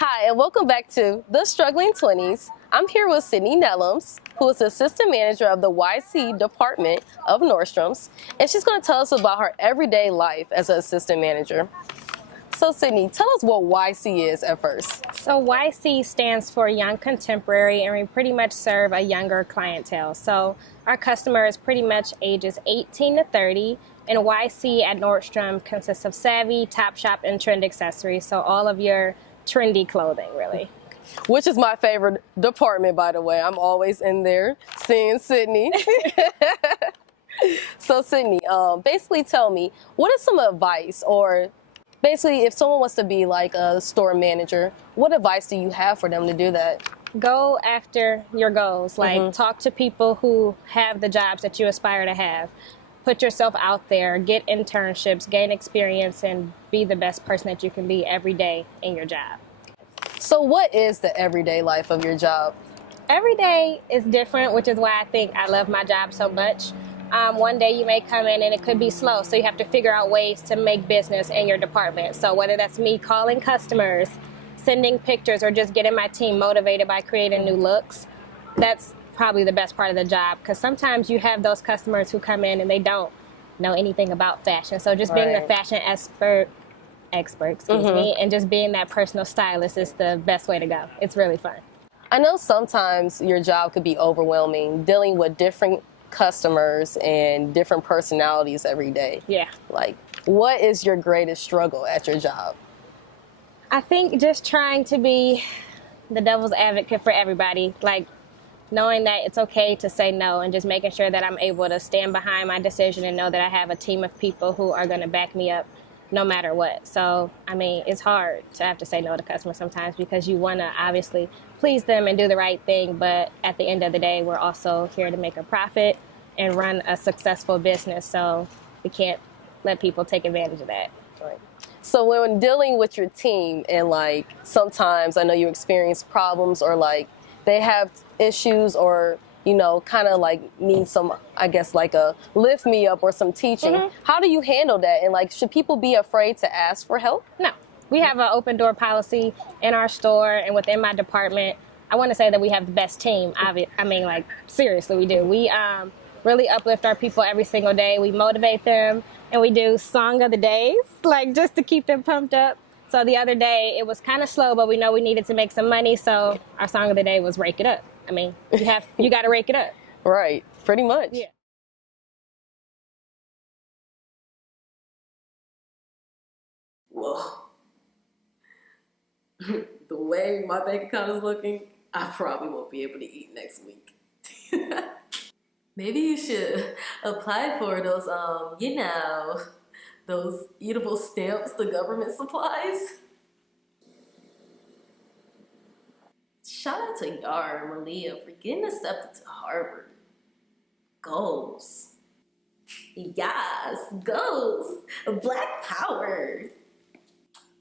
Hi, and welcome back to The Struggling 20s. I'm here with Sydney Nellums, who is the assistant manager of the YC department of Nordstrom's, and she's going to tell us about her everyday life as an assistant manager. So Sydney, tell us what YC is at first. So YC stands for Young Contemporary, and we pretty much serve a younger clientele. So our customer is pretty much ages 18 to 30, and YC at Nordstrom consists of savvy, Topshop, and trend accessories. So all of your trendy clothing, really. Which is my favorite department, by the way. I'm always in there seeing Sydney. So Sydney, basically tell me, what is some advice, or basically if someone wants to be like a store manager, what advice do you have for them to do that? Go after your goals. Like, talk to people who have the jobs that you aspire to have. Put yourself out there, get internships, gain experience, and be the best person that you can be every day in your job. So what is the everyday life of your job? Every day is different, which is why I think I love my job so much. One day you may come in and it could be slow, so you have to figure out ways to make business in your department. So whether that's me calling customers, sending pictures, or just getting my team motivated by creating new looks, that's probably the best part of the job, because sometimes you have those customers who come in and they don't know anything about fashion. So just being the fashion expert, and just being that personal stylist is the best way to go. It's really fun. I know sometimes your job could be overwhelming, dealing with different customers and different personalities every day. Yeah. Like, what is your greatest struggle at your job? I think just trying to be the devil's advocate for everybody, like knowing that it's okay to say no, and just making sure that I'm able to stand behind my decision and know that I have a team of people who are going to back me up no matter what. So, I mean, it's hard to have to say no to customers sometimes, because you want to obviously please them and do the right thing, but at the end of the day, we're also here to make a profit and run a successful business, so we can't let people take advantage of that. Right. So when dealing with your team, and like sometimes I know you experience problems, or like they have issues, or you know, kind of like need some, I guess, like a lift me up or some teaching. How do you handle that? And like, should people be afraid to ask for help? No. We have an open door policy in our store and within my department. I want to say that we have the best team. I mean, like, seriously, we do. We really uplift our people every single day. We motivate them, and we do song of the days, like just to keep them pumped up. So the other day, it was kind of slow, but we know we needed to make some money, so our song of the day was Rake It Up. I mean, you got to rake it up. Right, pretty much. Yeah. Whoa. The way my bank account is looking, I probably won't be able to eat next week. Maybe you should apply for those, those eatable stamps the government supplies. Shout out to Yar and Malia for getting accepted to Harvard. Goals. Yes, goals. Black power.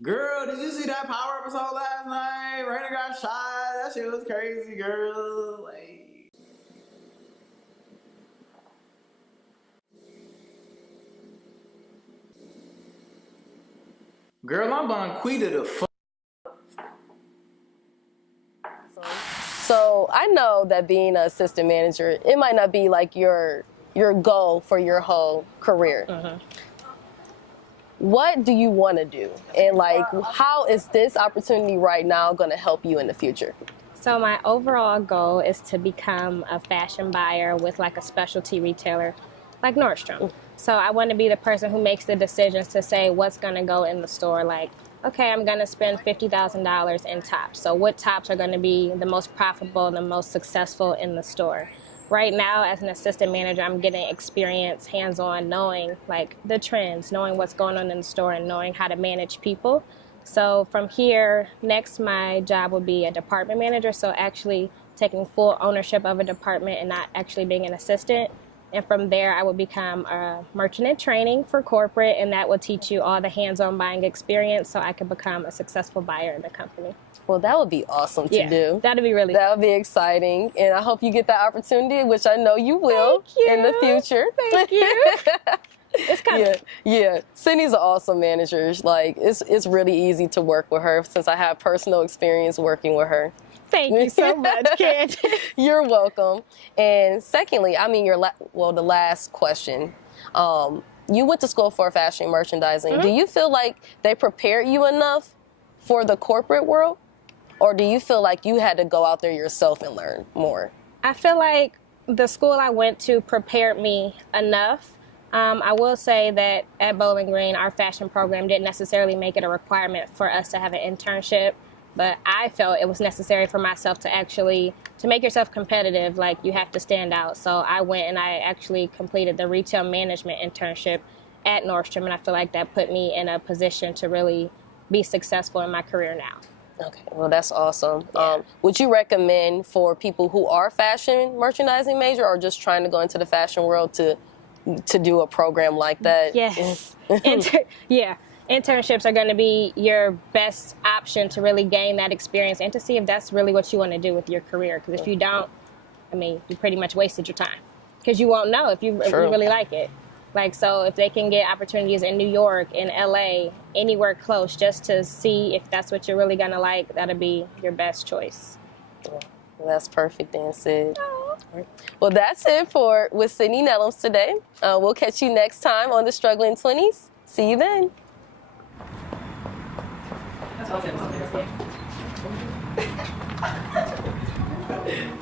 Girl, did you see that Power episode last night? Raina got shot. That shit was crazy, girl. Like, girl, I'm Bonquita the fuck. So I know that being an assistant manager, it might not be like your goal for your whole career. What do you want to do? And like, how is this opportunity right now going to help you in the future? So my overall goal is to become a fashion buyer with like a specialty retailer like Nordstrom. So I want to be the person who makes the decisions to say what's going to go in the store. Like, okay, I'm going to spend $50,000 in tops. So what tops are going to be the most profitable and the most successful in the store? Right now, as an assistant manager, I'm getting experience hands-on, knowing like the trends, knowing what's going on in the store, and knowing how to manage people. So from here, next my job will be a department manager, so actually taking full ownership of a department and not actually being an assistant. And from there, I will become a merchant in training for corporate, and that will teach you all the hands-on buying experience so I can become a successful buyer in the company. Well, that would be awesome to do. That'd be really That would be exciting, and I hope you get that opportunity, which I know you will in the future. Thank you. It's coming. Yeah. Sydney's an awesome manager. Like, it's really easy to work with her since I have personal experience working with her. Thank you so much, Kid. You're welcome. And secondly, I mean, the last question. You went to school for fashion merchandising. Mm-hmm. Do you feel like they prepared you enough for the corporate world? Or do you feel like you had to go out there yourself and learn more? I feel like the school I went to prepared me enough. I will say that at Bowling Green, our fashion program didn't necessarily make it a requirement for us to have an internship, but I felt it was necessary for myself to make yourself competitive, like you have to stand out. So I went and I actually completed the retail management internship at Nordstrom, and I feel like that put me in a position to really be successful in my career now. Okay, well, that's awesome. Yeah. Would you recommend for people who are fashion merchandising major or just trying to go into the fashion world to do a program like that? Yes. Internships are going to be your best option to really gain that experience and to see if that's really what you want to do with your career. Because if you don't, I mean, you pretty much wasted your time because you won't know if you really like it. Like, so if they can get opportunities in New York, in LA, anywhere close, just to see if that's what you're really going to like, that'll be your best choice. Well, that's perfect then, Sid. Well, that's it with Sydney Nellums today. We'll catch you next time on The Struggling 20s. See you then. That's what I said.